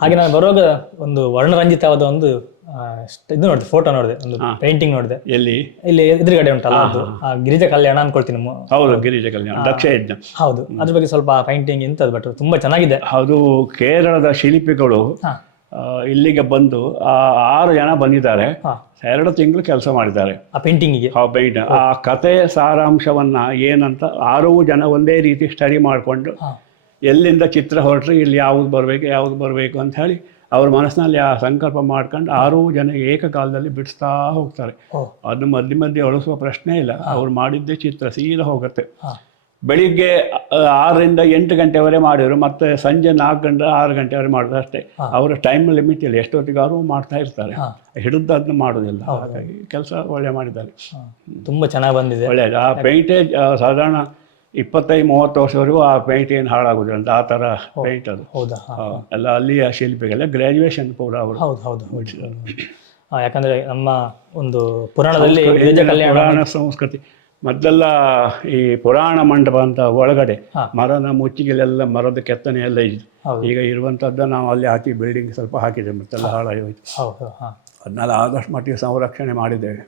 ಹಾಗೆ ನಾನು ಬರುವಾಗ ಒಂದು ವರ್ಣರಂಜಿತವಾದ ಒಂದು ಇದು ನೋಡಿದೆ, ಫೋಟೋ ನೋಡಿದೆ, ಒಂದು ಪೇಂಟಿಂಗ್ ನೋಡಿದೆ. ಎಲ್ಲಿ? ಇಲ್ಲಿ ಎದುರುಗಡೆ ಉಂಟಲ್ಲ, ಅದು ಗಿರಿಜಾ ಕಲ್ಯಾಣ ಅನ್ಕೊಳ್ತೀನಿ. ಹೌದು, ಗಿರಿಜಾ ಕಲ್ಯಾಣ, ದಕ್ಷ ಯಜ್ಞ. ಹೌದು, ಅದ್ರ ಬಗ್ಗೆ ಸ್ವಲ್ಪ ಪೇಂಟಿಂಗ್ ಇಂಥದ್ದು, ಬಟ್ ತುಂಬಾ ಚೆನ್ನಾಗಿದೆ. ಅದು ಕೇರಳದ ಶಿಲ್ಪಿಗಳು ಇಲ್ಲಿಗೆ ಬಂದು 6 ಜನ ಬಂದಿದ್ದಾರೆ. 2 ತಿಂಗಳು ಕೆಲಸ ಮಾಡಿದ್ದಾರೆ ಆ ಪೇಂಟಿಂಗಿಗೆ. ಆ ಕತೆ ಸಾರಾಂಶವನ್ನ ಏನಂತ 6 ಜನ ಒಂದೇ ರೀತಿ ಸ್ಟಡಿ ಮಾಡಿಕೊಂಡು ಎಲ್ಲಿಂದ ಚಿತ್ರ ಹೊರಟ್ರೆ ಇಲ್ಲಿ ಯಾವ್ದು ಬರಬೇಕು ಅಂತ ಹೇಳಿ ಅವ್ರ ಮನಸ್ಸಿನಲ್ಲಿ ಆ ಸಂಕಲ್ಪ ಮಾಡ್ಕೊಂಡು 6 ಜನ ಏಕಕಾಲದಲ್ಲಿ ಬಿಡಿಸ್ತಾ ಹೋಗ್ತಾರೆ. ಅದು ಮಧ್ಯೆ ಅಳಿಸುವ ಪ್ರಶ್ನೆ ಇಲ್ಲ. ಅವ್ರು ಮಾಡಿದ್ದೇ ಚಿತ್ರ ಸೀದಾ ಹೋಗುತ್ತೆ. ಬೆಳಿಗ್ಗೆ 6ರಿಂದ 8 ಗಂಟೆವರೆಗೆ ಮಾಡಿದ್ರು, ಮತ್ತೆ ಸಂಜೆ 4 ಗಂಟೆ 6 ಗಂಟೆವರೆಗೆ ಮಾಡಿದ್ರು ಅಷ್ಟೇ. ಅವರ ಟೈಮ್ ಲಿಮಿಟ್ ಇಲ್ಲ, ಎಷ್ಟೊತ್ತಿಗಾದ್ರೂ ಮಾಡ್ತಾ ಇರ್ತಾರೆ, ಹಿಡಿದು ಅದನ್ನ ಮಾಡೋದಿಲ್ಲ. ಹಾಗಾಗಿ ಕೆಲಸ ಒಳ್ಳೆ ಮಾಡಿದ್ದಾರೆ, ತುಂಬಾ ಚೆನ್ನಾಗಿ ಬಂದಿದೆ, ಒಳ್ಳೆಯದು. ಆ ಪೇಂಟೇಜ್ ಸಾಧಾರಣ 25-30 ವರ್ಷವರೆಗೂ ಆ ಪೇಂಟ್ ಏನು ಹಾಳಾಗುದಿಲ್ಲ ಅಂತ ಆ ಥರ ಪೇಂಟ್ ಅದು. ಎಲ್ಲ ಅಲ್ಲಿಯ ಶಿಲ್ಪಿಗೆಲ್ಲ ಗ್ರ್ಯಾಜುಯೇಷನ್ ಕೂಡ ಅವರು. ಯಾಕಂದ್ರೆ ನಮ್ಮ ಒಂದು ಪುರಾಣದಲ್ಲಿ ಪುರಾಣ ಸಂಸ್ಕೃತಿ ಮೊದಲೆಲ್ಲ ಈ ಪುರಾಣ ಮಂಟಪ ಅಂತ ಒಳಗಡೆ ಮರದ ಮುಚ್ಚಿಗೆಲ್ಲ ಮರದ ಕೆತ್ತನೆ ಎಲ್ಲ ಇತ್ತು. ಈಗ ಇರುವಂತದ್ದು ನಾವು ಅಲ್ಲಿ ಹಾಕಿ ಬಿಲ್ಡಿಂಗ್ ಸ್ವಲ್ಪ ಹಾಕಿದ್ದೇವೆ, ಮತ್ತೆಲ್ಲ ಹಾಳಾಗಿ ಹೋಯ್ತು. ಅದನ್ನೆಲ್ಲ ಆದಷ್ಟು ಮಟ್ಟಿಗೆ ಸಂರಕ್ಷಣೆ ಮಾಡಿದ್ದೇವೆ.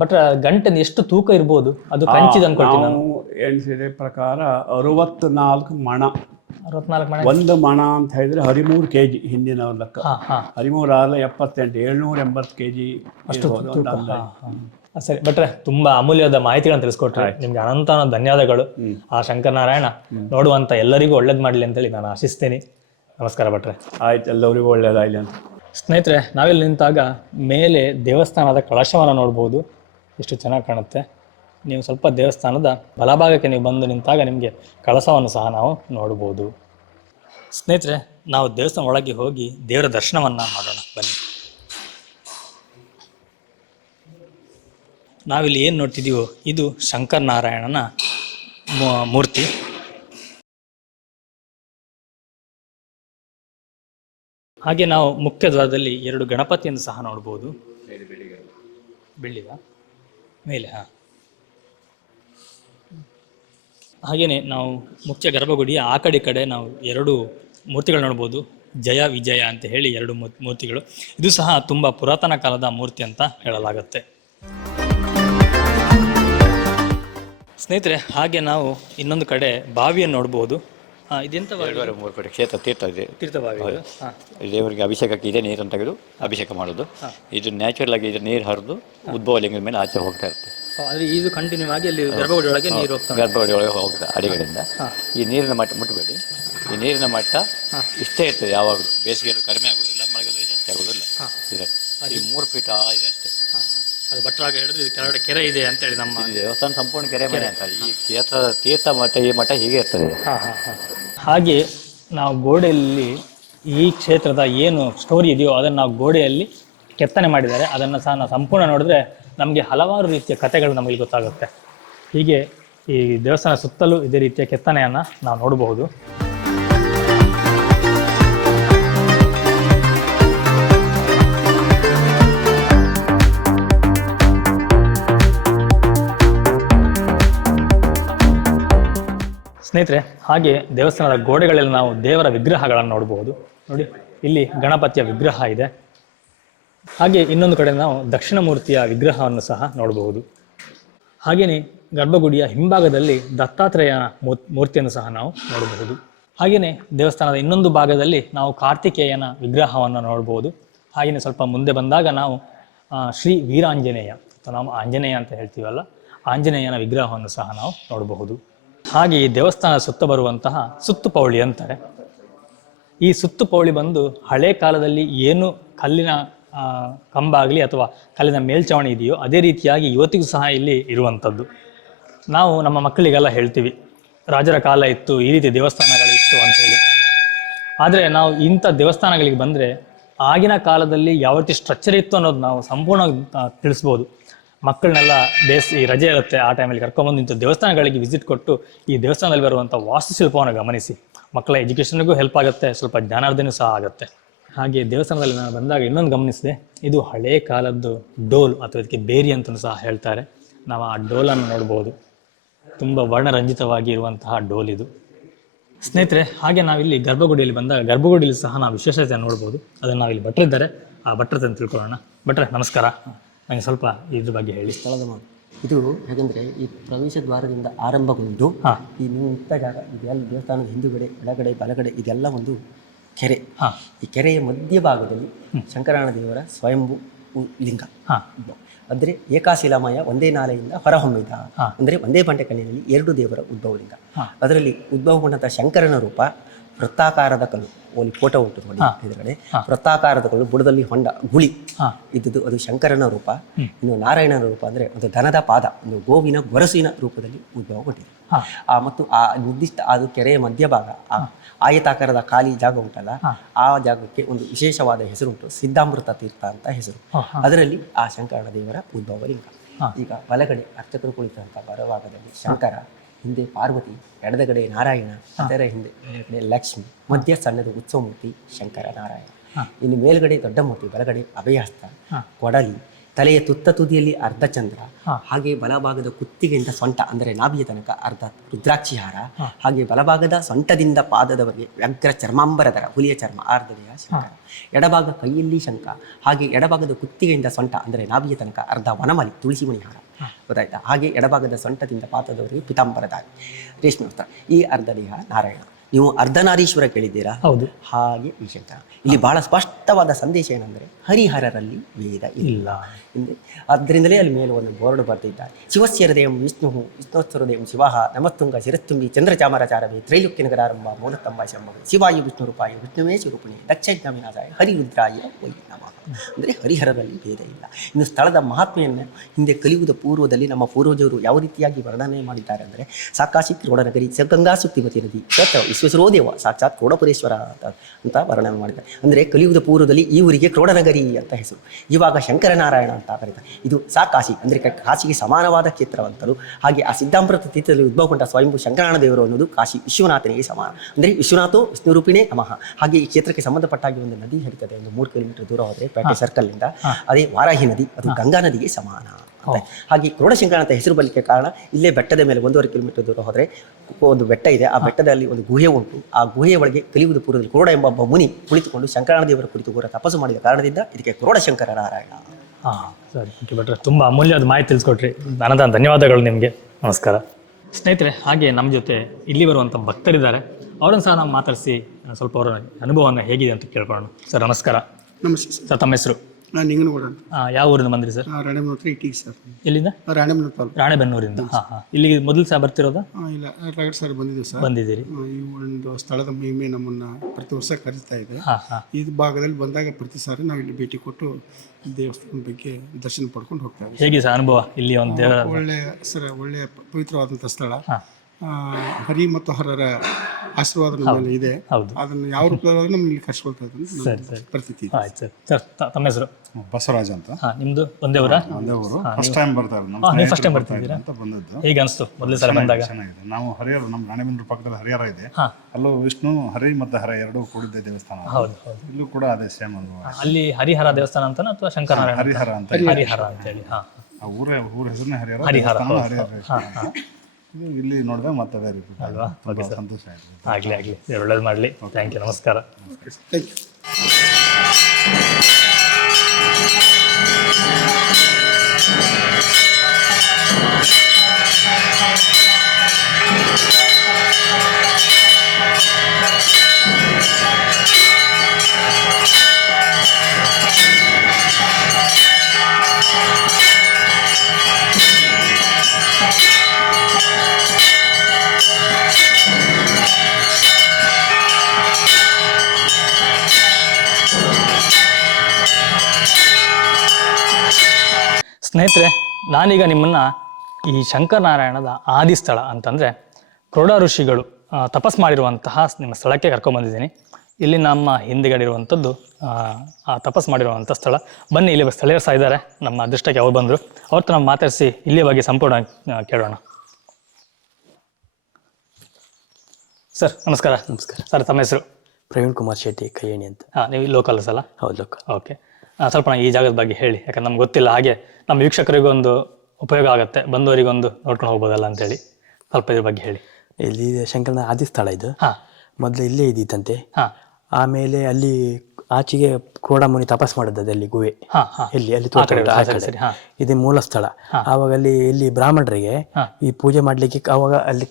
ಬಟ್ ಗಂಟೆ ಎಷ್ಟು ತೂಕ ಇರ್ಬೋದು ಅದು ಕಂಚಿದ ಅನ್ಕೊಳ್ತೀನಿ ನಾವು ಎಣಿಸಿದ ಪ್ರಕಾರ 64 ಮಣ. 64 ಮಣ. 1 ಮಣ ಅಂತ ಹೇಳಿದ್ರೆ 13 kg ಹಿಂದಿನ ಲೆಕ್ಕ. 13 6 78 780 kg. ಸರಿ ಭಟ್ರೆ, ತುಂಬಾ ಅಮೂಲ್ಯವಾದ ಮಾಹಿತಿಗಳನ್ನು ತಿಳಿಸ್ಕೊಟ್ರೆ ನಿಮ್ಗೆ ಅನಂತ ಧನ್ಯವಾದಗಳು. ಆ ಶಂಕರನಾರಾಯಣ ನೋಡುವಂತ ಎಲ್ಲರಿಗೂ ಒಳ್ಳೇದು ಮಾಡಲಿ ಅಂತೇಳಿ ನಾನು ಆಶಿಸ್ತೇನೆ. ನಮಸ್ಕಾರ ಭಟ್ರೆ. ಆಯ್ತು, ಎಲ್ಲರಿಗೂ ಒಳ್ಳೇದಾಗಲಿ ಅಂತ. ಸ್ನೇಹಿತರೆ, ನಾವಿಲ್ಲಿ ನಿಂತಾಗ ಮೇಲೆ ದೇವಸ್ಥಾನದ ಕಳಶವನ್ನು ನೋಡ್ಬೋದು, ಎಷ್ಟು ಚೆನ್ನಾಗಿ ಕಾಣುತ್ತೆ. ನೀವು ಸ್ವಲ್ಪ ದೇವಸ್ಥಾನದ ಬಲಭಾಗಕ್ಕೆ ನೀವು ಬಂದು ನಿಂತಾಗ ನಿಮಗೆ ಕಳಶವನ್ನು ಸಹ ನಾವು ನೋಡ್ಬೋದು. ಸ್ನೇಹಿತರೆ, ನಾವು ದೇವಸ್ಥಾನ ಒಳಗೆ ಹೋಗಿ ದೇವರ ದರ್ಶನವನ್ನು ಮಾಡೋಣ ಬನ್ನಿ. ನಾವಿಲ್ಲಿ ಏನು ನೋಡ್ತಿದ್ದೀವೋ ಇದು ಶಂಕರನಾರಾಯಣನ ಮೂರ್ತಿ. ಹಾಗೆ ನಾವು ಮುಖ್ಯ ದ್ವಾರದಲ್ಲಿ 2 ಗಣಪತಿಯನ್ನು ಸಹ ನೋಡ್ಬೋದು. ಬೆಳ್ಳಿದ ಮೇಲೆ. ಹಾಗೆಯೇ ನಾವು ಮುಖ್ಯ ಗರ್ಭಗುಡಿಯ ಆ ಕಡೆ ನಾವು 2 ಮೂರ್ತಿಗಳು ನೋಡ್ಬೋದು. ಜಯ ವಿಜಯ ಅಂತ ಹೇಳಿ 2 ಮೂರ್ತಿಗಳು. ಇದು ಸಹ ತುಂಬ ಪುರಾತನ ಕಾಲದ ಮೂರ್ತಿ ಅಂತ ಹೇಳಲಾಗುತ್ತೆ. ಸ್ನೇಹಿತರೆ, ಹಾಗೆ ನಾವು ಇನ್ನೊಂದು ಕಡೆ ಬಾವಿಯನ್ನು ನೋಡ್ಬೋದು. ಇದೆಂತ 2-3 ಕಡೆ ಕ್ಷೇತ್ರ ತೀರ್ಥ ಇದೆ. ತೀರ್ಥಬಾವಿ. ದೇವರಿಗೆ ಅಭಿಷೇಕಕ್ಕೆ ಇದೆ ನೀರನ್ನು ತೆಗೆದು ಅಭಿಷೇಕ ಮಾಡೋದು. ಇದು ನ್ಯಾಚುರಲ್ ಆಗಿ ಇದು ನೀರು ಹರಿದು ಉದ್ಭವ ಲಿಂಗದ ಮೇಲೆ ಆಚೆ ಹೋಗ್ತಾ ಇರುತ್ತೆ. ಅಂದರೆ ಇದು ಕಂಟಿನ್ಯೂ ಆಗಿ ಅಲ್ಲಿ ಗರ್ಭಗುಡಿ ಒಳಗೆ ನೀರು ಹೋಗ್ತಾ, ಗರ್ಭಗುಡಿ ಒಳಗೆ ಹೋಗ್ತದೆ ಅಡಿಗಳಿಂದ. ಈ ನೀರಿನ ಮಟ್ಟ ಮುಟ್ಟಬೇಡಿ. ಈ ನೀರಿನ ಮಟ್ಟ ಇಷ್ಟೇ ಇರ್ತದೆ ಯಾವಾಗಲೂ. ಬೇಸಿಗೆಯಲ್ಲಿ ಕಡಿಮೆ ಆಗೋದಿಲ್ಲ, ಮಳೆಗಾಲದಲ್ಲಿ ಜಾಸ್ತಿ ಆಗೋದಿಲ್ಲ. ಈ 3 ಫೀಟ್ ಇದೆ ಅಷ್ಟೇ. ಅದು ಭಟ್ರಾಗ ಹೇಳಿದ್ರೆ ಇದು ಕೆಳಗಡೆ ಕೆರೆ ಇದೆ ಅಂತೇಳಿ ನಮ್ಮ ದೇವಸ್ಥಾನ ಸಂಪೂರ್ಣ ಕೆರೆ ಮನೆ ಅಂತ. ಈ ಕ್ಷೇತ್ರದ ತೀರ್ಥ ಮಠ ಈ ಮಠ ಹೀಗೆ ಇರ್ತದೆ. ಹಾಗೆ ನಾವು ಗೋಡೆಯಲ್ಲಿ ಈ ಕ್ಷೇತ್ರದ ಏನು ಸ್ಟೋರಿ ಇದೆಯೋ ಅದನ್ನು ನಾವು ಗೋಡೆಯಲ್ಲಿ ಕೆತ್ತನೆ ಮಾಡಿದ್ದಾರೆ. ಅದನ್ನು ಸಹ ನಾವು ಸಂಪೂರ್ಣ ನೋಡಿದ್ರೆ ನಮಗೆ ಹಲವಾರು ರೀತಿಯ ಕಥೆಗಳು ನಮಗೆ ಗೊತ್ತಾಗುತ್ತೆ. ಹೀಗೆ ಈ ದೇವಸ್ಥಾನ ಸುತ್ತಲೂ ಇದೇ ರೀತಿಯ ಕೆತ್ತನೆಯನ್ನು ನಾವು ನೋಡಬಹುದು. ಸ್ನೇಹಿತರೆ, ಹಾಗೆ ದೇವಸ್ಥಾನದ ಗೋಡೆಗಳಲ್ಲಿ ನಾವು ದೇವರ ವಿಗ್ರಹಗಳನ್ನು ನೋಡಬಹುದು. ನೋಡಿ, ಇಲ್ಲಿ ಗಣಪತಿಯ ವಿಗ್ರಹ ಇದೆ. ಹಾಗೆ ಇನ್ನೊಂದು ಕಡೆ ನಾವು ದಕ್ಷಿಣ ಮೂರ್ತಿಯ ವಿಗ್ರಹವನ್ನು ಸಹ ನೋಡಬಹುದು. ಹಾಗೆಯೇ ಗರ್ಭಗುಡಿಯ ಹಿಂಭಾಗದಲ್ಲಿ ದತ್ತಾತ್ರೇಯನ ಮೂರ್ತಿಯನ್ನು ಸಹ ನಾವು ನೋಡಬಹುದು. ಹಾಗೆಯೇ ದೇವಸ್ಥಾನದ ಇನ್ನೊಂದು ಭಾಗದಲ್ಲಿ ನಾವು ಕಾರ್ತಿಕೇಯನ ವಿಗ್ರಹವನ್ನು ನೋಡಬಹುದು. ಹಾಗೆಯೇ ಸ್ವಲ್ಪ ಮುಂದೆ ಬಂದಾಗ ನಾವು ಶ್ರೀ ವೀರಾಂಜನೇಯ, ನಾವು ಆಂಜನೇಯ ಅಂತ ಹೇಳ್ತೀವಲ್ಲ, ಆಂಜನೇಯನ ವಿಗ್ರಹವನ್ನು ಸಹ ನಾವು ನೋಡಬಹುದು. ಹಾಗೆ ಈ ದೇವಸ್ಥಾನ ಸುತ್ತ ಬರುವಂತಹ ಸುತ್ತು ಪೌಳಿ ಅಂತಾರೆ. ಈ ಸುತ್ತು ಪೌಳಿ ಬಂದು ಹಳೆ ಕಾಲದಲ್ಲಿ ಏನು ಕಲ್ಲಿನ ಕಂಬ ಆಗಲಿ ಅಥವಾ ಕಲ್ಲಿನ ಮೇಲ್ಚಾವಣಿ ಇದೆಯೋ ಅದೇ ರೀತಿಯಾಗಿ ಇವತ್ತಿಗೂ ಸಹ ಇಲ್ಲಿ ಇರುವಂಥದ್ದು. ನಾವು ನಮ್ಮ ಮಕ್ಕಳಿಗೆಲ್ಲ ಹೇಳ್ತೀವಿ, ರಾಜರ ಕಾಲ ಇತ್ತು, ಈ ರೀತಿ ದೇವಸ್ಥಾನಗಳಿತ್ತು ಅಂತೇಳಿ. ಆದರೆ ನಾವು ಇಂಥ ದೇವಸ್ಥಾನಗಳಿಗೆ ಬಂದರೆ ಆಗಿನ ಕಾಲದಲ್ಲಿ ಯಾವ ರೀತಿ ಸ್ಟ್ರಕ್ಚರ್ ಇತ್ತು ಅನ್ನೋದು ನಾವು ಸಂಪೂರ್ಣ ತಿಳಿಸ್ಬೋದು. ಮಕ್ಕಳನ್ನೆಲ್ಲ ಈ ರಜೆ ಇರುತ್ತೆ, ಆ ಟೈಮಲ್ಲಿ ಕರ್ಕೊಂಡ್ಬಂದು ಇಂಥ ದೇವಸ್ಥಾನಗಳಿಗೆ ವಿಸಿಟ್ ಕೊಟ್ಟು ಈ ದೇವಸ್ಥಾನದಲ್ಲಿ ಬರುವಂಥ ವಾಸ್ತುಶಿಲ್ಪವನ್ನು ಗಮನಿಸಿ. ಮಕ್ಕಳ ಎಜುಕೇಷನ್ಗೂ ಹೆಲ್ಪ್ ಆಗುತ್ತೆ, ಸ್ವಲ್ಪ ಜ್ಞಾನಾರ್ಜನೆ ಸಹ ಆಗುತ್ತೆ. ಹಾಗೆ ದೇವಸ್ಥಾನದಲ್ಲಿ ನಾನು ಬಂದಾಗ ಇನ್ನೊಂದು ಗಮನಿಸಿದೆ, ಇದು ಹಳೇ ಕಾಲದ್ದು ಡೋಲ್ ಅಥವಾ ಇದಕ್ಕೆ ಬೇರಿ ಅಂತಲೂ ಸಹ ಹೇಳ್ತಾರೆ. ನಾವು ಆ ಡೋಲನ್ನು ನೋಡ್ಬೋದು. ತುಂಬ ವರ್ಣರಂಜಿತವಾಗಿ ಇರುವಂತಹ ಡೋಲ್ ಇದು. ಸ್ನೇಹಿತರೆ, ಹಾಗೆ ನಾವಿಲ್ಲಿ ಗರ್ಭಗುಡಿಯಲ್ಲಿ ಬಂದಾಗ ಗರ್ಭಗುಡಿಯಲ್ಲಿ ಸಹ ನಾವು ವಿಶೇಷತೆ ನೋಡ್ಬೋದು. ಅದನ್ನು ನಾವಿಲ್ಲಿ ಭಟ್ರಿದ್ದಾರೆ, ಆ ಭಟ್ರ ಅಂತ ತಿಳ್ಕೊಳ್ಳೋಣ. ಭಟ್ರೆ ನಮಸ್ಕಾರ, ನನಗೆ ಸ್ವಲ್ಪ ಇದ್ರ ಬಗ್ಗೆ ಹೇಳಿ. ಸ್ಥಳದ ಮಾತು ಇದು ಹೇಗೆಂದರೆ, ಈ ಪ್ರವೇಶ ದ್ವಾರದಿಂದ ಆರಂಭಗೊಂಡು ಈ ನೀವು ನಿಂತ ಜಾಗ ಇದೆಲ್ಲ ದೇವಸ್ಥಾನದ ಹಿಂದುಗಡೆ, ಎಡಗಡೆ, ಬಲಗಡೆ ಇದೆಲ್ಲ ಒಂದು ಕೆರೆ. ಈ ಕೆರೆಯ ಮಧ್ಯಭಾಗದಲ್ಲಿ ಶಂಕರಾಯಣ ದೇವರ ಸ್ವಯಂಭೂ ಲಿಂಗ, ಅಂದರೆ ಏಕಾಶಿಲಾಮಯ ಒಂದೇ ನಾಲೆಯಿಂದ ಹೊರಹೊಮ್ಮಿದ, ಅಂದರೆ ಒಂದೇ ಬಂಡೆ ಕಣ್ಣಿನಲ್ಲಿ 2 ದೇವರ ಉದ್ಭವ ಲಿಂಗ. ಅದರಲ್ಲಿ ಉದ್ಭವಗೊಂಡಂಥ ಶಂಕರನ ರೂಪ ವೃತ್ತಾಕಾರದ ಕಲ್ಲು, ಒಂದು ಫೋಟೋ ಉಂಟು ನೋಡಿ ಎದುರುಗಡೆ, ವೃತ್ತಾಕಾರದ ಕಲ್ಲು, ಬುಡದಲ್ಲಿ ಹೊಂಡ ಗುಳಿ ಇದ್ದುದು ಅದು ಶಂಕರನ ರೂಪ. ಇನ್ನು ನಾರಾಯಣನ ರೂಪ ಅಂದರೆ ಒಂದು ದನದ ಪಾದ, ಒಂದು ಗೋವಿನ ಗೊರಸಿನ ರೂಪದಲ್ಲಿ ಉದ್ಭವಗೊಂಡಿದೆ. ಮತ್ತು ಆ ನಿರ್ದಿಷ್ಟ ಅದು ಕೆರೆಯ ಮಧ್ಯಭಾಗ, ಆ ಆಯತಾಕಾರದ ಖಾಲಿ ಜಾಗ ಉಂಟಲ್ಲ, ಆ ಜಾಗಕ್ಕೆ ಒಂದು ವಿಶೇಷವಾದ ಹೆಸರುಂಟು, ಸಿದ್ಧಾಮೃತ ತೀರ್ಥ ಅಂತ ಹೆಸರು. ಅದರಲ್ಲಿ ಆ ಶಂಕರನ ದೇವರ ಉದ್ಭವ ಲಿಂಗ. ಈಗ ಬಲಗಡೆ ಅರ್ಚಕರು ಕುಳಿತಂಥ ಬಲಭಾಗದಲ್ಲಿ ಶಂಕರ, ಹಿಂದೆ ಪಾರ್ವತಿ, ಎಡದಗಡೆ ನಾರಾಯಣ, ಅದರ ಹಿಂದೆ ಮೇಲ್ಗಡೆ ಲಕ್ಷ್ಮಿ, ಮಧ್ಯ ಸಣ್ಣದು ಉತ್ಸವ ಮೂರ್ತಿ ಶಂಕರ ನಾರಾಯಣ. ಇನ್ನು ಮೇಲ್ಗಡೆ ದೊಡ್ಡ ಮೂರ್ತಿ, ಬಲಗಡೆ ಅಭಯಹಸ್ತ, ಕೊಡಲಿ, ತಲೆಯ ತುತ್ತ ತುದಿಯಲ್ಲಿ ಅರ್ಧ ಚಂದ್ರ, ಹಾಗೆ ಬಲಭಾಗದ ಕುತ್ತಿಗೆಯಿಂದ ಸೊಂಟ ಅಂದರೆ ನಾಭಿಯ ತನಕ ಅರ್ಧ ರುದ್ರಾಕ್ಷಿ ಹಾರ, ಹಾಗೆ ಬಲಭಾಗದ ಸೊಂಟದಿಂದ ಪಾದದವರೆಗೆ ವ್ಯಗ್ರ ಚರ್ಮಾಂಬರದರ ಹುಲಿಯ ಚರ್ಮ ಅರ್ಧದೆಯ ಶಂಕರ. ಎಡಭಾಗ ಕೈಯಲ್ಲಿ ಶಂಖ, ಹಾಗೆ ಎಡಭಾಗದ ಕುತ್ತಿಗೆಯಿಂದ ಸೊಂಟ ಅಂದರೆ ನಾಭಿಯ ತನಕ ಅರ್ಧ ವನಮಲಿ ತುಳಸಿ ಮಣಿಹಾರ, ಗೊತ್ತಾಯ್ತಾ. ಹಾಗೆ ಎಡಭಾಗದ ಸೊಂಟದಿಂದ ಪಾದದವರೆಗೆ ಪಿತಾಂಬರದಾರಿ ರೇಷ್ಮೆ ವಸ್ತ್ರ, ಈ ಅರ್ಧ ದೇಹ ನಾರಾಯಣ. ನೀವು ಅರ್ಧನಾರೀಶ್ವರ ಕೇಳಿದ್ದೀರಾ? ಹೌದು. ಹಾಗೆ ಈ ಶಂಕರ. ಇಲ್ಲಿ ಬಹಳ ಸ್ಪಷ್ಟವಾದ ಸಂದೇಶ ಏನಂದರೆ, ಹರಿಹರರಲ್ಲಿ ವೇದ ಇಲ್ಲ ಹಿಂದೆ. ಆದ್ದರಿಂದಲೇ ಅಲ್ಲಿ ಮೇಲೆ ಒಂದು ಬೋರ್ಡ್ ಬರ್ತಿದ್ದಾರೆ, ಶಿವಸ್ಯರದೇಂ ವಿಷ್ಣು ವಿಷ್ಣೋತ್ಸರದೇಂ ಶಿವಃ ನಮಸ್ತುಂಗ ಶಿರಸ್ತುಂಬಿ ಚಂದ್ರಚಾಮರಾಚಾರವೇ ತ್ರೈಲೋಕ್ಯನಗರಾರಂಭ ಮೂಲತಂಬ ಶಂಭವೇ ಶಿವಾಯ ವಿಷ್ಣು ರೂಪಾಯ ವಿಷ್ಣುವೇ ಸ್ವರೂಪಿಣಿ ದಕ್ಷಜ್ಞಾಮಿನಾಥಾಯ ಹರಿರುದ್ರಾಯ ವೈ ನಮಃ. ಅಂದರೆ ಹರಿಹರರಲ್ಲಿ ಭೇದ ಇಲ್ಲ. ಇನ್ನು ಸ್ಥಳದ ಮಹಾತ್ಮೆಯನ್ನು ಹಿಂದೆ ಕಲಿಯುವುದ ಪೂರ್ವದಲ್ಲಿ ನಮ್ಮ ಪೂರ್ವಜರು ಯಾವ ರೀತಿಯಾಗಿ ವರ್ಣನೆ ಮಾಡಿದ್ದಾರೆ ಅಂದರೆ, ಸಾಕಾಶಿ ಕ್ರೋಡನಗರಿ ಗಂಗಾ ಸುಕ್ತಿಮತಿ ನದಿ ವಿಶ್ವೇಶ್ವರೋದೇವ ಸಾಕ್ಷಾತ್ ಕ್ರೋಡಪುರೇಶ್ವರ ಅಂತ ವರ್ಣನೆ ಮಾಡಿದ್ದಾರೆ. ಅಂದರೆ ಕಲಿಯುವುದ ಪೂರ್ವದಲ್ಲಿ ಈ ಊರಿಗೆ ಕ್ರೋಡನಗರಿ ಅಂತ ಹೆಸರು, ಇವಾಗ ಶಂಕರನಾರಾಯಣ ಅಂತ ಕರೀತಾರೆ. ಇದು ಸಾಕಾಶಿ ಅಂದರೆ ಕಾಶಿಗೆ ಸಮಾನವಾದ ಕ್ಷೇತ್ರವಂತಲು. ಹಾಗೆ ಆ ಸಿದ್ಧಾಮೃತ ತೀರ್ಥದಲ್ಲಿ ಉದ್ಭವಗೊಂಡ ಸ್ವಯಂಭೂ ಶಂಕರಾಯಣ ದೇವರು ಅನ್ನೋದು ಕಾಶಿ ವಿಶ್ವನಾಥನಿಗೆ ಸಮಾನ. ಅಂದರೆ ವಿಶ್ವನಾಥೋ ವಿಷ್ಣುರೂಪಿಣೇ ನಮಃ. ಹಾಗೆ ಈ ಕ್ಷೇತ್ರಕ್ಕೆ ಸಂಬಂಧಪಟ್ಟಾಗಿ ಒಂದು ನದಿ ಹರಿತದೆ, ಒಂದು 3 ಕಿಲೋಮೀಟರ್ ದೂರ ಹೋದರೆ ಪೇಟೆ ಸರ್ಕಲ್ ಇಂದ, ಅದೇ ವಾರಾಹಿ ನದಿ, ಅದು ಗಂಗಾ ನದಿಗೆ ಸಮಾನ. ಹಾಗೆ ಕ್ರೋಡಶಂಕರ ಅಂತ ಹೆಸರು ಬರಲಿಕ್ಕೆ ಕಾರಣ, ಇಲ್ಲೇ ಬೆಟ್ಟದ ಮೇಲೆ 1.5 ಕಿಲೋಮೀಟರ್ ದೂರ ಹೋದರೆ ಒಂದು ಬೆಟ್ಟ ಇದೆ, ಆ ಬೆಟ್ಟದಲ್ಲಿ ಒಂದು ಗುಹೆ ಉಂಟು. ಆ ಗುಹೆಯ ಒಳಗೆ ಕಲಿಯುವುದು ಪೂರ್ವದಲ್ಲಿ ಕ್ರೋಡ ಎಂಬ ಒಬ್ಬ ಮುನಿ ಕುಳಿತುಕೊಂಡು ಶಂಕರಾಯಣ ದೇವರ ಕುರಿತು ಘೋರ ತಪಸ್ಸು ಮಾಡಿದ ಕಾರಣದಿಂದ ಇದಕ್ಕೆ ಕ್ರೋಡಶಂಕರ ನಾರಾಯಣ. ಸರಿ, ಓಕೆ ಭಟ್ರೆ, ತುಂಬ ಅಮೂಲ್ಯವಾದ ಮಾಹಿತಿ ತಿಳಿಸ್ಕೊಟ್ರಿ. ನನ್ನ ಧನ್ಯವಾದಗಳು ನಿಮಗೆ. ನಮಸ್ಕಾರ. ಸ್ನೇಹಿತರೆ, ಹಾಗೆ ನಮ್ಮ ಜೊತೆ ಇಲ್ಲಿ ಬರುವಂಥ ಭಕ್ತರಿದ್ದಾರೆ, ಅವರನ್ನು ಸಹ ನಾವು ಮಾತಾಡಿಸಿ ಸ್ವಲ್ಪ ಅವರ ಅನುಭವವನ್ನು ಹೇಗಿದೆ ಅಂತ ಕೇಳ್ಕೊಳ್ಳೋಣ. ಸರ್ ನಮಸ್ಕಾರ. ನಮಸ್ತೆ ಸರ್, ತಮ್ಮ ಹೆಸರು? ನಾನು ನಿಂಗನಗೌಡ. ಯಾವ ಊರಿಂದ ಬಂದ್ರಿ ಸರ್? ರಾಣೆಬೆನ್ನೂರು ಹತ್ರ ಇಟ್ಟಿಗೆ ಸರ್. ಎಲ್ಲಿಂದ? ರಾಣೆಬೆನ್ನೂರು ತಾಲೂಕು. ರಾಣೆಬೆನ್ನೂರಿಂದ. ಇಲ್ಲಿಗೆ ಮೊದಲು ಸಹ ಬರ್ತಿರೋದಾ? ಇಲ್ಲ, ರಗಡ್ ಸರ್ ಬಂದಿದ್ದೀವಿ ಸರ್. ಬಂದಿದ್ದೀರಿ. ಈ ಒಂದು ಸ್ಥಳದ ಮಹಿಮೆ ನಮ್ಮನ್ನ ಪ್ರತಿ ವರ್ಷ ಕರೀತಾ ಇದೆ. ಈ ಭಾಗದಲ್ಲಿ ಬಂದಾಗ ಪ್ರತಿ ಸಾರಿ ನಾವು ಇಲ್ಲಿ ಭೇಟಿ ಕೊಟ್ಟು ದೇವಸ್ಥಾನದ ಬಗ್ಗೆ ದರ್ಶನ ಪಡ್ಕೊಂಡು ಹೋಗ್ತಾ ಇದ್ದೀವಿ. ಹೇಗೆ ಸರ್ ಅನುಭವ ಇಲ್ಲಿ? ಒಂದು ದೇವರ ಒಳ್ಳೆ ಪವಿತ್ರವಾದಂಥ ಸ್ಥಳ. ಹರಿ ಮತ್ತು ಹರರ ಆಶೀರ್ವಾದ ನಮ್ಮಲ್ಲಿ ಇದೆ. ಅದನ್ನು ಯಾವ ರೂಪದಲ್ಲಿ ನಮ್ಗೆ ಇಲ್ಲಿ ಕರ್ಸ್ಕೊಳ್ತಾ ಇದ್ದಾರೆ ಪ್ರತೀತಿ. ಆಯ್ತು ಸರ್. ತಮ್ಮ ಹೆಸರು? ಬಸವರಾಜ್ ಅಂತ. ನಿಮ್ದು ಒಂದೇ ಊರ? ಒಂದೇ ಊರು. ಫಸ್ಟ್ ಟೈಮ್ ಬರ್ತಾ ನೀವು ಫಸ್ಟ್ ಟೈಮ್ ಬರ್ತಿದ್ದೀರಾ ಅಂತ ಬಂದದ್ದು. ಹೇಗೆ ಅನಿಸ್ತು ಮೊದಲ ಸಲ ಬಂದಾಗ? ಚೆನ್ನಾಗಿದೆ. ನಾವು ಹರಿಹರ, ನಮ್ಮ ರಾಣೆಬೆನ್ನೂರು ಪಕ್ಕದಲ್ಲಿ ಹರಿಹರ ಇದೆ, ಅಲ್ಲೂ ವಿಷ್ಣು ಹರಿ ಮತ್ತು ಹರ ಎರಡೂ ಕೂಡಿದ್ದ ದೇವಸ್ಥಾನ. ಹೌದು. ಇಲ್ಲೂ ಕೂಡ ಅದೇ ಸೇಮ್ ಅಲ್ವಾ? ಅಲ್ಲಿ ಹರಿಹರ ದೇವಸ್ಥಾನ ಅಂತ ಅಥವಾ ಶಂಕರನಾರಾಯಣ? ಹರಿಹರ ಅಂತ. ಹರಿಹರ ಅಂತ ಹೇಳಿ. ಆ ಊರ ಹೆಸರನ್ನೇ ಹರಿಹರ. ಹರಿಹರ. ಇಲ್ಲಿ ನೋಡಿದ್ರೆ ಮತ್ತೆ ಅದೇ ರೀತಿ ಅಲ್ವಾ? ಸಂತೋಷ ಆಯ್ತು. ಆಗಲಿ ಒಳ್ಳೇದು ಮಾಡಲಿ. Thank you. ನಮಸ್ಕಾರ. Thank you. ಸ್ನೇಹಿತರೆ, ನಾನೀಗ ನಿಮ್ಮನ್ನು ಈ ಶಂಕರನಾರಾಯಣದ ಆದಿ ಸ್ಥಳ ಅಂತಂದರೆ ಕ್ರೋಡ ಋಷಿಗಳು ತಪಸ್ ಮಾಡಿರುವಂತಹ ನಿಮ್ಮ ಸ್ಥಳಕ್ಕೆ ಕರ್ಕೊಂಡ್ಬಂದಿದ್ದೀನಿ. ಇಲ್ಲಿ ನಮ್ಮ ಹಿಂದುಗಡೆ ಇರುವಂಥದ್ದು ಆ ತಪಸ್ ಮಾಡಿರುವಂಥ ಸ್ಥಳ. ಬನ್ನಿ, ಇಲ್ಲಿ ಸ್ಥಳೀಯರು ಸಹ ಇದ್ದಾರೆ. ನಮ್ಮ ಅದೃಷ್ಟಕ್ಕೆ ಅವ್ರು ಬಂದರು, ಅವ್ರ ನಾವು ಮಾತಾಡಿಸಿ ಇಲ್ಲಿಯ ಬಗ್ಗೆ ಸಂಪೂರ್ಣ ಕೇಳೋಣ. ಸರ್ ನಮಸ್ಕಾರ. ನಮಸ್ಕಾರ ಸರ್, ತಮ್ಮ ಹೆಸರು? ಪ್ರವೀಣ್ ಕುಮಾರ್ ಶೆಟ್ಟಿ ಕೈಯಣಿ ಅಂತ. ನೀವು ಲೋಕಲ್ಸ್ ಅಲ್ಲ? ಹೌದು, ಲೋಕಲ್. ಓಕೆ, ಸ್ವಲ್ಪ ಈ ಜಾಗದ ಬಗ್ಗೆ ಹೇಳಿ, ಯಾಕಂದ್ರೆ ನಮ್ಗೆ ಗೊತ್ತಿಲ್ಲ. ಹಾಗೆ ನಮ್ಮ ವೀಕ್ಷಕರಿಗೊಂದು ಉಪಯೋಗ ಆಗುತ್ತೆ, ಬಂದವರಿಗೊಂದು ನೋಡ್ಕೊಂಡು ಹೋಗ್ಬೋದಲ್ಲ ಅಂತೇಳಿ ಸ್ವಲ್ಪ ಇದ್ರ ಬಗ್ಗೆ ಹೇಳಿ. ಇಲ್ಲಿ ಶಂಕರನ ಆದಿ ಸ್ಥಳ ಇದು. ಮೊದಲು ಇಲ್ಲೇ ಇದ್ದಿತ್ತಂತೆ. ಹಾ ಆಮೇಲೆ ಅಲ್ಲಿ ಆಚೆಗೆ ಕ್ರೋಡಮುನಿ ತಪಸ್ ಮಾಡಿದ್ದದು ಅಲ್ಲಿ ಗುಹೆ ಹಾ ಹಾ ಎಲ್ಲಿ ಅಲ್ಲಿ ತೋಟ ಉಂಟು, ಆ ಕಡೆ. ಸರಿ ಹಾ ಇದು ಮೂಲ ಸ್ಥಳ. ಆವಾಗ ಅಲ್ಲಿ ಇಲ್ಲಿ ಬ್ರಾಹ್ಮಣರಿಗೆ ಈ ಪೂಜೆ ಮಾಡ್ಲಿಕ್ಕೆ ಅವಾಗ ಅಲ್ಲಿ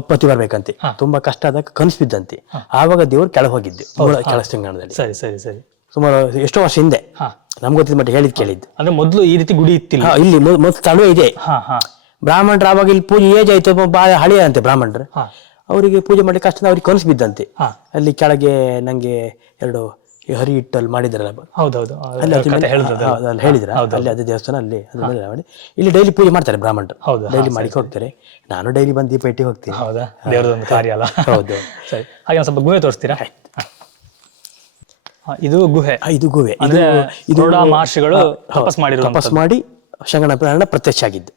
ಒಪ್ಪತ್ತಿ ಬರ್ಬೇಕಂತೆ, ತುಂಬಾ ಕಷ್ಟ ಆದಾಗ ಕನಸು ಬಿದ್ದಂತೆ. ಆವಾಗ ದೇವರು ಕೆಳಗೆ ಹೋಗಿದ್ದು ಮೂಲ ಕೆಳಸ್ತಂಗಣದಲ್ಲಿ. ಸರಿ ಸರಿ ಸರಿ. ಸುಮಾರು ಎಷ್ಟೋ ವರ್ಷ ಹಿಂದೆ, ನಮ್ಗೆ ಗೊತ್ತಿದ್ದ ಮಟ್ಟ ಕೇಳಿದ್ದು. ಅಂದ್ರೆ ಮೊದಲು ಈ ರೀತಿ ಗುಡಿ ಇತ್ತಿಲ್ಲ. ಇಲ್ಲಿ ಮೊದಲು ಸ್ಥಳ ಇದೆ. ಹಾ ಹಾ ಬ್ರಾಹ್ಮಣರು ಆವಾಗ ಇಲ್ಲಿ ಪೂಜೆ ಏಜ್ ಆಯ್ತು, ಬಾಳ ಹಳೆಯ ಅಂತೆ ಬ್ರಾಹ್ಮಣರು. ಅವರಿಗೆ ಪೂಜೆ ಮಾಡ್ಲಿಕ್ಕೆ ಕಷ್ಟ, ಅವ್ರಿಗೆ ಕನಸು ಬಿದ್ದಂತೆ. ಅಲ್ಲಿ ಕೆಳಗೆ ನಂಗೆ 2 ಹರಿ ಇಟ್ಟಲ್ಲಿ ಮಾಡಿದ್ರಲ್ಲ, ಹೌದೌದು ಅಲ್ಲಿ ಹೇಳಿದ್ರ ಅಲ್ಲಿ ಅದೇ ದೇವಸ್ಥಾನ ಅಲ್ಲಿ ಅದನ್ನೆಲ್ಲ ಮಾಡಿ ಇಲ್ಲಿ ಡೈಲಿ ಪೂಜೆ ಮಾಡ್ತಾರೆ ಬ್ರಾಹ್ಮಣರು. ಡೈಲಿ ಮಾಡಿ ಹೋಗ್ತಾರೆ. ನಾನು ಡೈಲಿ ಬಂದು ದೀಪ ಇಟ್ಟು ಹೋಗ್ತೀನಿ. ಹೌದಾ, ದೇವರದೊಂದು ಕಾರ್ಯ ಅಲ್ಲ. ಹೌದು. ಸರಿ, ಹಾಗೆ ಒಂದು ಸ್ವಲ್ಪ ಗುಹೆ ತೋರಿಸ್ತೀರಾ? ಇದು ಗುಹೆ. ಇದು ಗುಹೆ. ಇದು ಮಹರ್ಷಿಗಳು ತಪಸ್ ಮಾಡಿ ಶಂಕರನಾರಾಯಣ ಪ್ರತ್ಯಕ್ಷ ಆಗಿದ್ದು.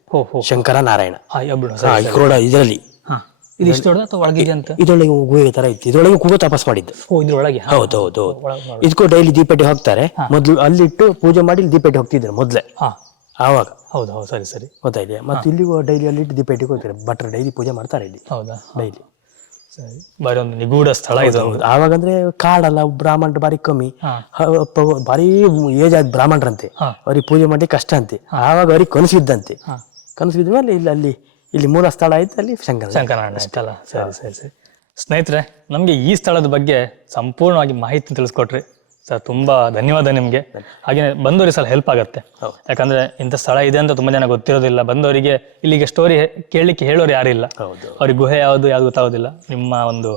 ಶಂಕರನಾರಾಯಣ ಕ್ರೋಡ ಇದರಲ್ಲಿ. ಇದು ಇಷ್ಟು ದೊಡ್ಡದ ಅಥವಾ ಒಳಗಿದೆ ಅಂತ? ಇದರೊಳಗೆ ಗುಹೆ ತರ ಇತ್ತು. ಇದರೊಳಗೆ ಕೂಗೋ ತಪಸ್ ಮಾಡಿದ್ದು. ಇದ್ರೊಳಗೆ? ಹೌದೌದು. ಇದಕ್ಕೂ ಡೈಲಿ ದೀಪೆಟ್ಟಿ ಹೋಗ್ತಾರೆ. ಮೊದ್ಲು ಅಲ್ಲಿಟ್ಟು ಪೂಜೆ ಮಾಡಿ ದೀಪೆಟ್ಟಿ ಹೋಗ್ತಿದ್ರು ಮೊದ್ಲೇ. ಆವಾಗ ಹೌದು ಹೌದು ಸರಿ ಸರಿ ಗೊತ್ತಾಯ್ತು. ಮತ್ತೆ ಇಲ್ಲಿಗೂ ಡೈಲಿ ಅಲ್ಲಿಟ್ಟು ದೀಪೆಟ್ಟಿಗೆ ಹೋಗ್ತಾರೆ. ಭಟ್ರು ಡೈಲಿ ಪೂಜೆ ಮಾಡ್ತಾರೆ ಇಲ್ಲಿ. ಹೌದಾ? ಡೈಲಿ. ಸರಿ, ಬಾರಿ ಒಂದು ನಿಗೂಢ ಸ್ಥಳ ಇದು. ಆವಾಗ ಅಂದ್ರೆ ಕಾಡಲ್ಲ, ಬ್ರಾಹ್ಮಣರು ಬಾರಿ ಕಮ್ಮಿ, ಬಾರಿ ಏಜ್ ಆದ ಬ್ರಾಹ್ಮಣರಂತೆ. ಅವ್ರಿಗೆ ಪೂಜೆ ಮಾಡಿ ಕಷ್ಟ ಅಂತೆ. ಆವಾಗ ಅವ್ರಿಗೆ ಕನಸಿದ್ದಂತೆ. ಕನಸಿದ ಮೇಲೆ ಇಲ್ಲಿ ಮೂಲ ಸ್ಥಳ ಆಯ್ತು, ಅಲ್ಲಿ ಶಂಕರನಾರಾಯಣ ಸ್ಥಳ. ಸರಿ ಸರಿ ಸರಿ. ಸ್ನೇಹಿತರೆ, ನಮಗೆ ಈ ಸ್ಥಳದ ಬಗ್ಗೆ ಸಂಪೂರ್ಣವಾಗಿ ಮಾಹಿತಿ ತಿಳಿಸ್ಕೊಟ್ರಿ ಸರ್. ತುಂಬಾ ಧನ್ಯವಾದ ನಿಮಗೆ. ಹಾಗೆ ಬಂದವರಿಗೆ ಸಲ ಹೆಲ್ಪ್ ಆಗುತ್ತೆ. ಯಾಕಂದ್ರೆ ಇಂಥ ಸ್ಥಳ ಇದೆ ಅಂತ ತುಂಬಾ ಜನ ಗೊತ್ತಿರೋದಿಲ್ಲ. ಬಂದವರಿಗೆ ಇಲ್ಲಿಗೆ ಸ್ಟೋರಿ ಕೇಳಲಿಕ್ಕೆ ಹೇಳೋರು ಯಾರಿಲ್ಲ. ಅವ್ರಿಗೆ ಗುಹೆ ಯಾವುದು ಗೊತ್ತಾಗೋದಿಲ್ಲ. ನಿಮ್ಮ ಒಂದು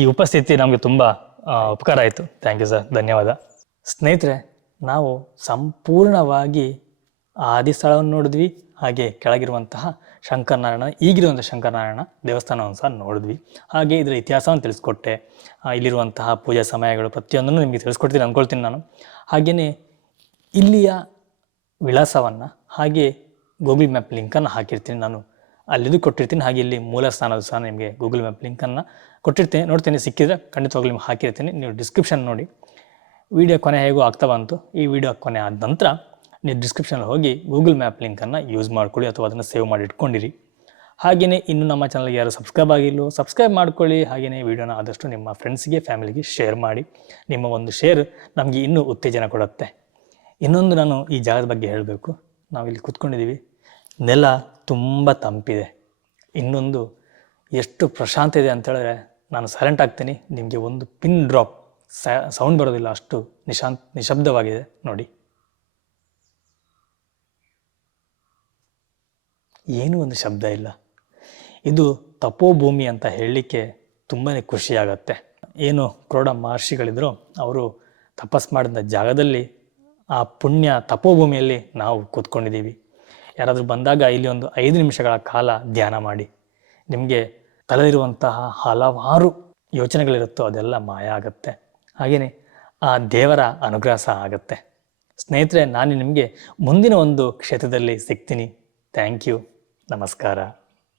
ಈ ಉಪಸ್ಥಿತಿ ನಮಗೆ ತುಂಬಾ ಉಪಕಾರ ಆಯಿತು. ಥ್ಯಾಂಕ್ ಯು ಸರ್, ಧನ್ಯವಾದ. ಸ್ನೇಹಿತರೆ, ನಾವು ಸಂಪೂರ್ಣವಾಗಿ ಆದಿ ಸ್ಥಳವನ್ನು ನೋಡಿದ್ವಿ. ಹಾಗೆ ಕೆಳಗಿರುವಂತಹ ಶಂಕರನಾರಾಯಣ, ಈಗಿರುವಂಥ ಶಂಕರನಾರಾಯಣ ದೇವಸ್ಥಾನವನ್ನು ಸಹ ನೋಡಿದ್ವಿ. ಹಾಗೆ ಇದರ ಇತಿಹಾಸವನ್ನು ತಿಳಿಸ್ಕೊಟ್ಟೆ. ಇಲ್ಲಿರುವಂತಹ ಪೂಜಾ ಸಮಯಗಳು ಪ್ರತಿಯೊಂದನ್ನು ನಿಮಗೆ ತಿಳಿಸ್ಕೊಡ್ತೀನಿ ಅಂದ್ಕೊಳ್ತೀನಿ ನಾನು. ಹಾಗೆಯೇ ಇಲ್ಲಿಯ ವಿಳಾಸವನ್ನು ಹಾಗೆ ಗೂಗಲ್ ಮ್ಯಾಪ್ ಲಿಂಕನ್ನು ಹಾಕಿರ್ತೀನಿ ನಾನು, ಅಲ್ಲಿದು ಕೊಟ್ಟಿರ್ತೀನಿ. ಹಾಗೆ ಇಲ್ಲಿ ಮೂಲ ಸ್ಥಾನದ ಸಹ ನಿಮಗೆ ಗೂಗಲ್ ಮ್ಯಾಪ್ ಲಿಂಕನ್ನು ಕೊಟ್ಟಿರ್ತೀನಿ. ನೋಡ್ತೀನಿ, ಸಿಕ್ಕಿದ್ರೆ ಖಂಡಿತವಾಗ್ಲೂ ನಿಮ್ಗೆ ಹಾಕಿರ್ತೀನಿ. ನೀವು ಡಿಸ್ಕ್ರಿಪ್ಷನ್ ನೋಡಿ. ವಿಡಿಯೋ ಕೊನೆ ಹೇಗೂ ಆಗ್ತಾ ಬಂತು. ಈ ವಿಡಿಯೋ ಕೊನೆ ಆದ ನಂತರ ನೀವು ಡಿಸ್ಕ್ರಿಪ್ಷನಲ್ಲಿ ಹೋಗಿ ಗೂಗಲ್ ಮ್ಯಾಪ್ ಲಿಂಕನ್ನು ಯೂಸ್ ಮಾಡ್ಕೊಳ್ಳಿ, ಅಥವಾ ಅದನ್ನು ಸೇವ್ ಮಾಡಿ ಇಟ್ಕೊಂಡಿರಿ. ಹಾಗೆಯೇ ಇನ್ನು ನಮ್ಮ ಚಾನಲ್ಗೆ ಯಾರು ಸಬ್ಸ್ಕ್ರೈಬ್ ಆಗಿಲ್ಲೋ ಸಬ್ಸ್ಕ್ರೈಬ್ ಮಾಡ್ಕೊಳ್ಳಿ. ಹಾಗೆಯೇ ವಿಡಿಯೋನ ಆದಷ್ಟು ನಿಮ್ಮ ಫ್ರೆಂಡ್ಸ್ಗೆ, ಫ್ಯಾಮಿಲಿಗೆ ಶೇರ್ ಮಾಡಿ. ನಿಮ್ಮ ಒಂದು ಶೇರ್ ನಮಗೆ ಇನ್ನೂ ಉತ್ತೇಜನ ಕೊಡುತ್ತೆ. ಇನ್ನೊಂದು ನಾನು ಈ ಜಾಗದ ಬಗ್ಗೆ ಹೇಳಬೇಕು. ನಾವಿಲ್ಲಿ ಕೂತ್ಕೊಂಡಿದ್ದೀವಿ, ನೆಲ ತುಂಬ ತಂಪಿದೆ. ಇನ್ನೊಂದು ಎಷ್ಟು ಪ್ರಶಾಂತ ಇದೆ ಅಂತೇಳಿದ್ರೆ, ನಾನು ಸೈಲೆಂಟ್ ಆಗ್ತೀನಿ, ನಿಮಗೆ ಒಂದು ಪಿನ್ ಡ್ರಾಪ್ ಸೌಂಡ್ ಬರೋದಿಲ್ಲ, ಅಷ್ಟು ನಿಶಬ್ದವಾಗಿದೆ ನೋಡಿ. ಏನೂ ಒಂದು ಶಬ್ದ ಇಲ್ಲ. ಇದು ತಪೋಭೂಮಿ ಅಂತ ಹೇಳಲಿಕ್ಕೆ ತುಂಬಾ ಖುಷಿಯಾಗತ್ತೆ. ಏನು ಕ್ರೋಡ ಮಹರ್ಷಿಗಳಿದ್ರು, ಅವರು ತಪಸ್ ಮಾಡಿದ ಜಾಗದಲ್ಲಿ, ಆ ಪುಣ್ಯ ತಪೋಭೂಮಿಯಲ್ಲಿ ನಾವು ಕೂತ್ಕೊಂಡಿದ್ದೀವಿ. ಯಾರಾದರೂ ಬಂದಾಗ ಇಲ್ಲಿ ಒಂದು 5 ನಿಮಿಷಗಳ ಕಾಲ ಧ್ಯಾನ ಮಾಡಿ. ನಿಮಗೆ ತಲೆಯಿರುವಂತಹ ಹಲವಾರು ಯೋಚನೆಗಳಿರುತ್ತೋ ಅದೆಲ್ಲ ಮಾಯ ಆಗುತ್ತೆ. ಹಾಗೆಯೇ ಆ ದೇವರ ಅನುಗ್ರಹ ಸಹ ಆಗುತ್ತೆ. ಸ್ನೇಹಿತರೆ, ನಾನು ನಿಮಗೆ ಮುಂದಿನ ಒಂದು ಕ್ಷೇತ್ರದಲ್ಲಿ ಸಿಗ್ತೀನಿ. Thank you. ನಮಸ್ಕಾರ.